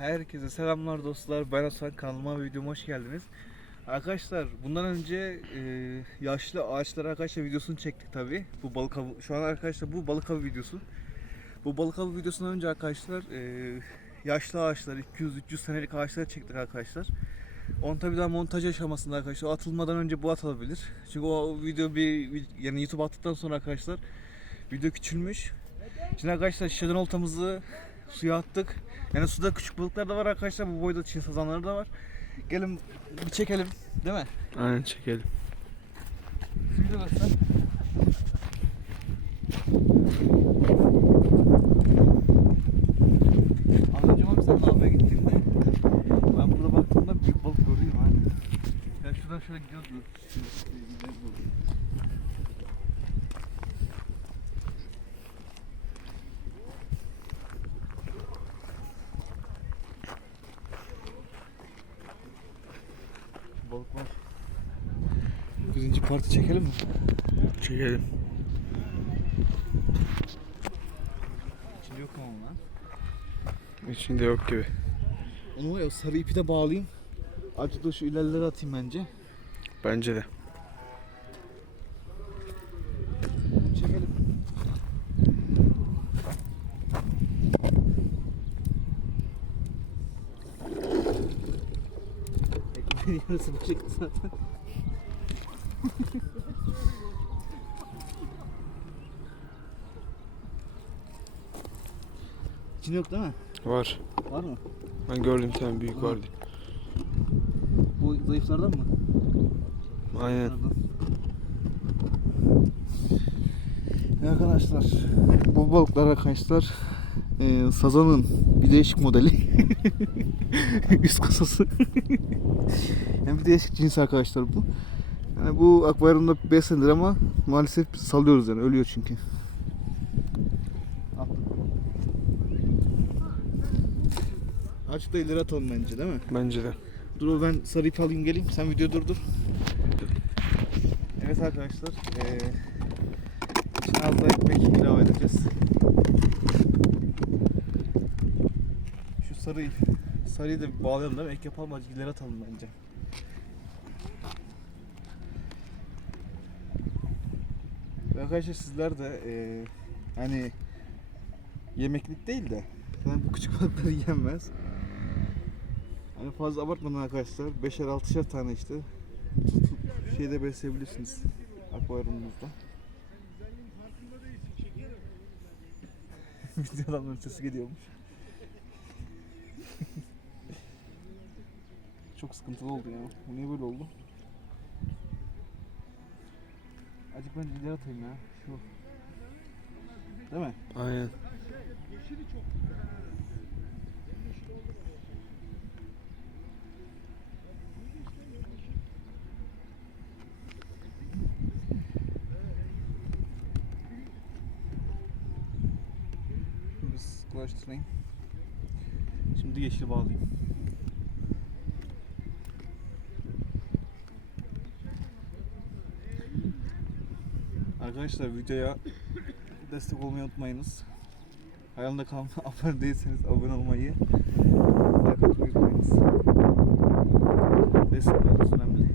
Herkese selamlar dostlar. Ben Hasan kanalıma videoma hoş geldiniz. Arkadaşlar bundan önce e, yaşlı ağaçlar arkadaşlar videosunu çektik tabi. Bu balık avı, şu an arkadaşlar bu balık avı videosu. Bu balık avı videosundan önce arkadaşlar e, yaşlı ağaçlar 200-300 senelik ağaçları çektik arkadaşlar. Onu tabi daha montaj aşamasında arkadaşlar. Atılmadan önce bu atılabilir. Çünkü o video bir yani YouTube attıktan sonra arkadaşlar video küçülmüş. Şimdi arkadaşlar şişeden oltamızı suya attık. Yani suda küçük balıklar da var arkadaşlar. Bu boyda çiğ sazanları da var. Gelin bir çekelim. Değil mi? Aynen çekelim. Şimdi basın. Az önce abi sen lavaboya gittiğimde ben burada baktığımda büyük balık görüyorum hani. Ya şuradan şöyle gidiyoruz. gidiyoruz parti çekelim mi? Çekelim. İçinde yok ama lan. İçinde yok gibi. Onu var ya sarı ipi de bağlayayım. Azıcık da şu ilerlere atayım bence. Bence de. Çekelim. Yarısı bu çıktı zaten. İçinde yok değil mi? Var. Var mı? Ben gördüm tane büyük Aha. vardı. Bu zayıflardan mı? Aynen. Ya Arkadaşlar bu balıklar arkadaşlar e, sazanın bir değişik modeli üst kasası yani bir değişik cins arkadaşlar bu yani bu akvaryumda beslenir ama maalesef salıyoruz yani ölüyor çünkü Açık da ileri atalım bence değil mi? Bence de. Dur ben sarı ip alayım geleyim. Sen video durdur. Evet arkadaşlar. Eee içine az da ekmek ilave edeceğiz. Şu sarı ip. Sarıyı da bir bağlayalım değil mi? Ek yapalım azıcık ileri atalım bence. Arkadaşlar sizler de eee hani yemeklik değil de yani bu küçük balıkları yenmez. Hani fazla abartmadan arkadaşlar 5'er 6'şer tane işte tutup şeyde besleyebilirsiniz akvaryumunuzda. Video adamların sesi geliyormuş. Çok sıkıntılı oldu ya. Bu niye böyle oldu? Acık ben ileri atayım ya. Şu. Değil mi? Aynen. Bir sıkılaştırayım. Şimdi yeşil bağlayayım. Arkadaşlar videoya destek olmayı unutmayınız. Hayalinde kalma abone değilseniz abone olmayı, like atmayı unutmayınız. Destekleriniz önemli.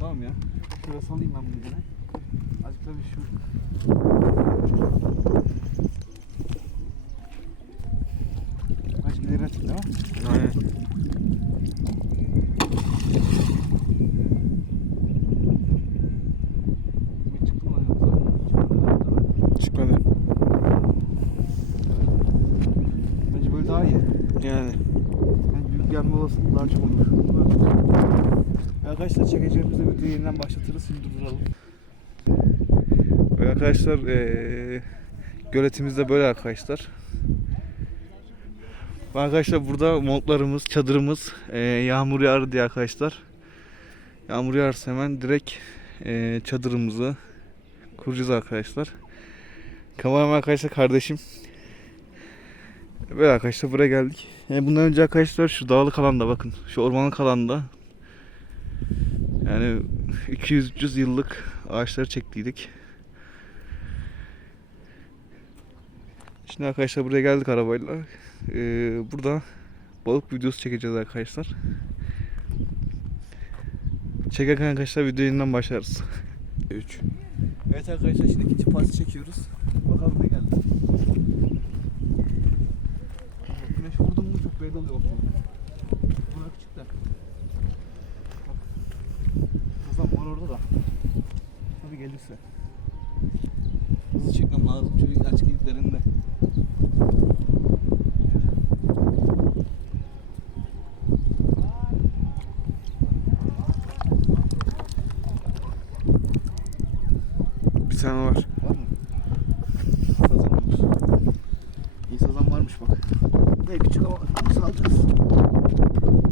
Tamam ya. Şuraya salayım ben bunu yine. Azıcık da bir şu Kaç ileri atayım değil mi? Aynen. Bir çıktı mı yoksa? Çıkmadı. Çıkmadı. Bence böyle daha iyi. Yani. Yani büyük gelme olasılığı daha çok olur. Arkadaşlar çekeceğimiz de videoyu yeniden başlatırız. Şimdi durduralım. Ve arkadaşlar eee göletimiz de böyle arkadaşlar. Arkadaşlar burada montlarımız, çadırımız eee, yağmur yağar diye arkadaşlar. Yağmur yağarsa hemen direkt eee, çadırımızı kuracağız arkadaşlar. Kameraman arkadaşlar kardeşim. Böyle arkadaşlar buraya geldik. Yani bundan önce arkadaşlar şu dağlık alanda bakın. Şu ormanlık alanda. Yani 200-300 yıllık ağaçları çektiydik. Şimdi arkadaşlar buraya geldik arabayla. Ee, burada balık videosu çekeceğiz arkadaşlar. Çekerken arkadaşlar video yeniden başlarız. 3. Evet arkadaşlar şimdi ikinci parti çekiyoruz. Bakalım ne geldi. Güneş vurdum mu çok belli oluyor. Buna küçük de. Bak. Kazan var orada da. Gelirse. Hızlı çekmem lazım çünkü açık ilklerinde. Bir tane var. Var mı? Sazan var. İyi sazan varmış bak. Ne küçük ama salacağız.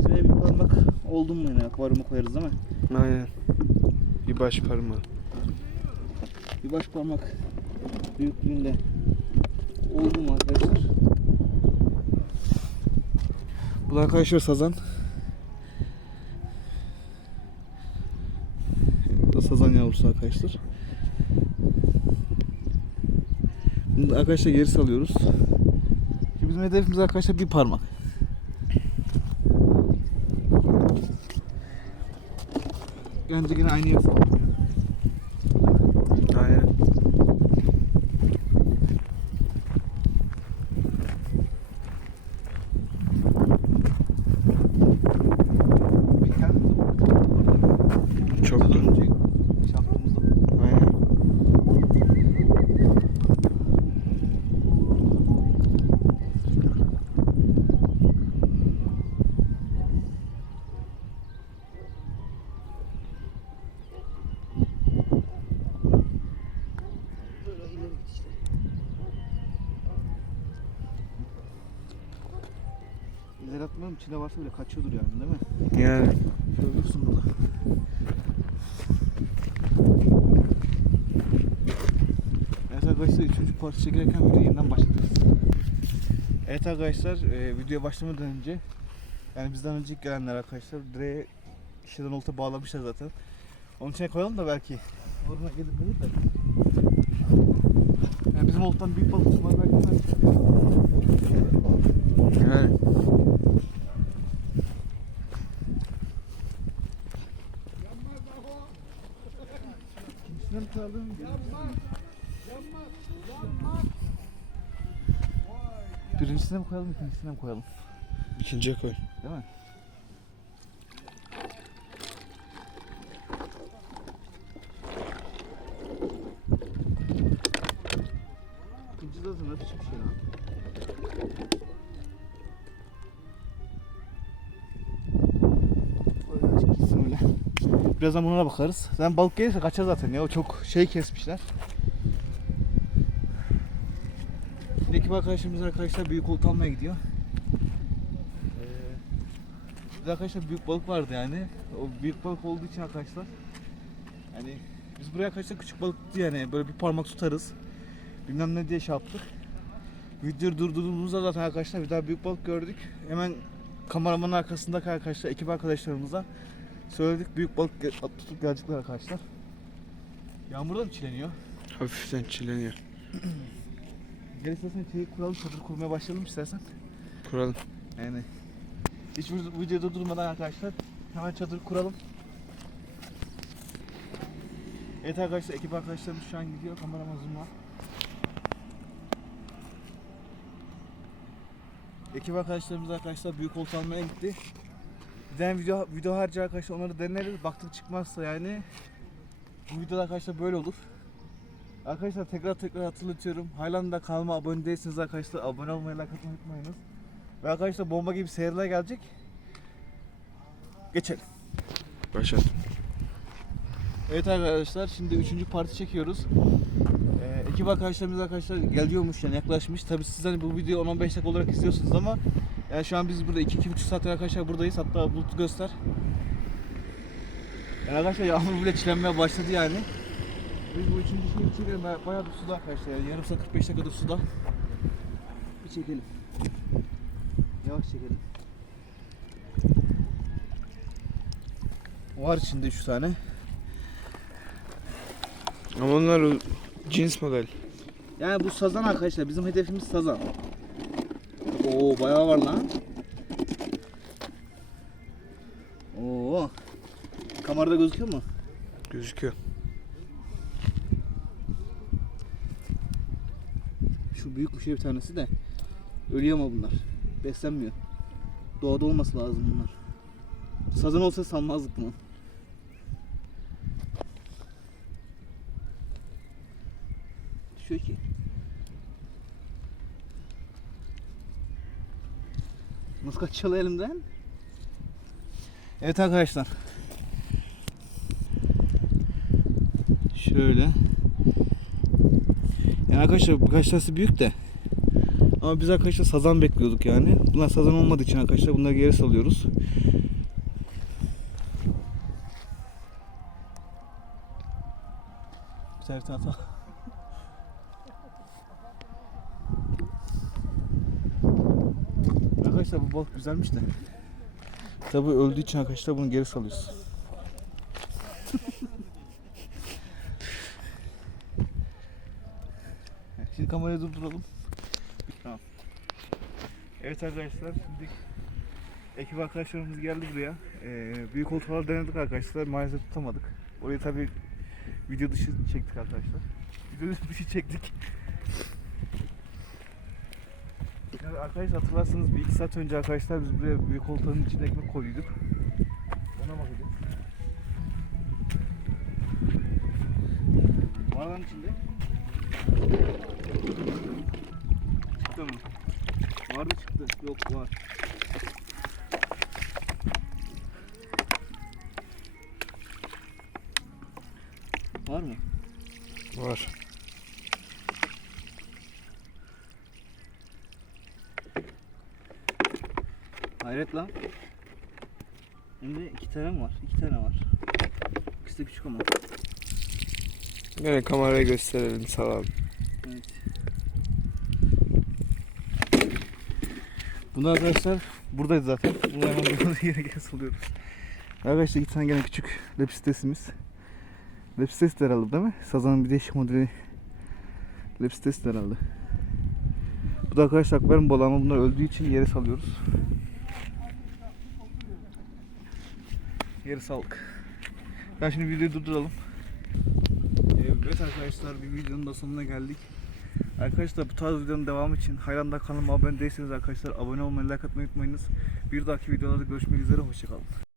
Şuraya bir parmak oldu mu yine akvaryuma koyarız değil mi? Aynen. Bir baş parmağı. Bir baş parmak büyüklüğünde oldu mu arkadaşlar? Bu da arkadaşlar sazan. Bu da sazan yavrusu arkadaşlar. Bunu da arkadaşlar geri salıyoruz. Şimdi bizim hedefimiz arkadaşlar bir parmak. Bence yine aynı yere içinde varsa bile kaçıyordur yani değil mi? Yani. Dursun burada. Evet arkadaşlar üçüncü parti çekerken video yeniden başlatırız. Evet arkadaşlar e, videoya başlamadan önce yani bizden önce ilk gelenler arkadaşlar direğe şişeden olta bağlamışlar zaten. Onun içine koyalım da belki oruna gelip gelir de. Yani bizim oltadan büyük balık tutmalar belki hemen İkincisine mi koyalım? Birincisine mi koyalım, ikincisine mi koyalım? İkinciye koy. Değil mi? Birazdan buna bakarız. Zaten balık gelirse kaçar zaten ya. O çok şey kesmişler. Şimdi ekip arkadaşımız arkadaşlar büyük olta almaya gidiyor. Ee, arkadaşlar büyük balık vardı yani. O büyük balık olduğu için arkadaşlar. Yani biz buraya arkadaşlar küçük balık diye yani böyle bir parmak tutarız. Bilmem ne diye şey yaptık. Videoyu durdurduğumuzda zaten arkadaşlar bir daha büyük balık gördük. Hemen kameramanın arkasındaki arkadaşlar ekip arkadaşlarımıza söyledik büyük balık tutup gelecekler arkadaşlar. Yağmurda mı çileniyor? Hafiften çileniyor. Gel istersen şeyi kuralım çadır kurmaya başlayalım istersen. Kuralım. Yani hiç vid- videoda durmadan arkadaşlar hemen çadır kuralım. Evet arkadaşlar ekip arkadaşlarımız şu an gidiyor kameraman zoomla. Ekip arkadaşlarımız arkadaşlar büyük olta almaya gitti. Tane video, video harcı arkadaşlar onları deneriz. Baktık çıkmazsa yani bu videoda arkadaşlar böyle olur. Arkadaşlar tekrar tekrar hatırlatıyorum. Halen de kanalıma abone değilsiniz arkadaşlar. Abone olmayı, like atmayı unutmayınız. Ve arkadaşlar bomba gibi seyirler gelecek. Geçelim. Başlat. Evet arkadaşlar şimdi üçüncü parti çekiyoruz. Ee, ekip arkadaşlarımız arkadaşlar geliyormuş yani yaklaşmış. Tabi siz hani bu videoyu 10-15 dakika olarak izliyorsunuz ama yani şu an biz burada 2-2,5 saattir arkadaşlar buradayız. Hatta bulutu göster. Yani arkadaşlar yağmur bile çilenmeye başladı yani. Biz bu üçüncü şeyi çekelim. Baya- Bayağı bir suda arkadaşlar. Yani yarım saat 45 dakikadır suda. Bir çekelim. Yavaş çekelim. Var içinde 3 tane. Ama onlar o cins model. Yani bu sazan arkadaşlar bizim hedefimiz sazan. Oo bayağı var lan. Oo. Kamerada gözüküyor mu? Gözüküyor. Şu büyük bir şey bir tanesi de. Ölüyor mu bunlar? Beslenmiyor. Doğada olması lazım bunlar. Sazan olsa sanmazdık bunu. Düşüyor ki. Nasıl kaçıyor elimden? Evet arkadaşlar. Şöyle. Yani arkadaşlar birkaç tanesi büyük de. Ama biz arkadaşlar sazan bekliyorduk yani. Bunlar sazan olmadığı için arkadaşlar bunları geri salıyoruz. Bir tane bir tane daha. Arkadaşlar balık güzelmiş de. Tabi öldüğü için arkadaşlar bunu geri salıyoruz. Şimdi kamerayı durduralım. Tamam. Evet arkadaşlar şimdi ekip arkadaşlarımız geldi buraya. Ee, büyük oltalar denedik arkadaşlar. Maalesef tutamadık. Orayı tabi video dışı çektik arkadaşlar. Video dışı çektik. Yani arkadaşlar hatırlarsanız bir iki saat önce arkadaşlar biz buraya büyük oltanın içine ekmek koyduk. Ona bakacağız. Lan içinde. Çıktı mı? Var mı çıktı? Yok. Var mı? Var. Hayret lan. Hem de iki tane mi var? İki tane var. İkisi de küçük ama. Gene kameraya gösterelim salalım. Evet. Bunlar arkadaşlar buradaydı zaten. Bunu hemen yere geri salıyoruz. Arkadaşlar iki tane gene küçük lepistesimiz. Lepistes de herhalde değil mi? Sazanın bir değişik modeli. Lepistes de herhalde. Bu da arkadaşlar akvaryum balığı ama bunlar öldüğü için yere salıyoruz. Yere saldık. Ben şimdi videoyu durduralım. Evet arkadaşlar bir videonun da sonuna geldik. Arkadaşlar bu tarz videonun devamı için hala da kanalıma abone değilseniz arkadaşlar abone olmayı, like atmayı unutmayınız. Bir dahaki videolarda görüşmek üzere, hoşçakalın.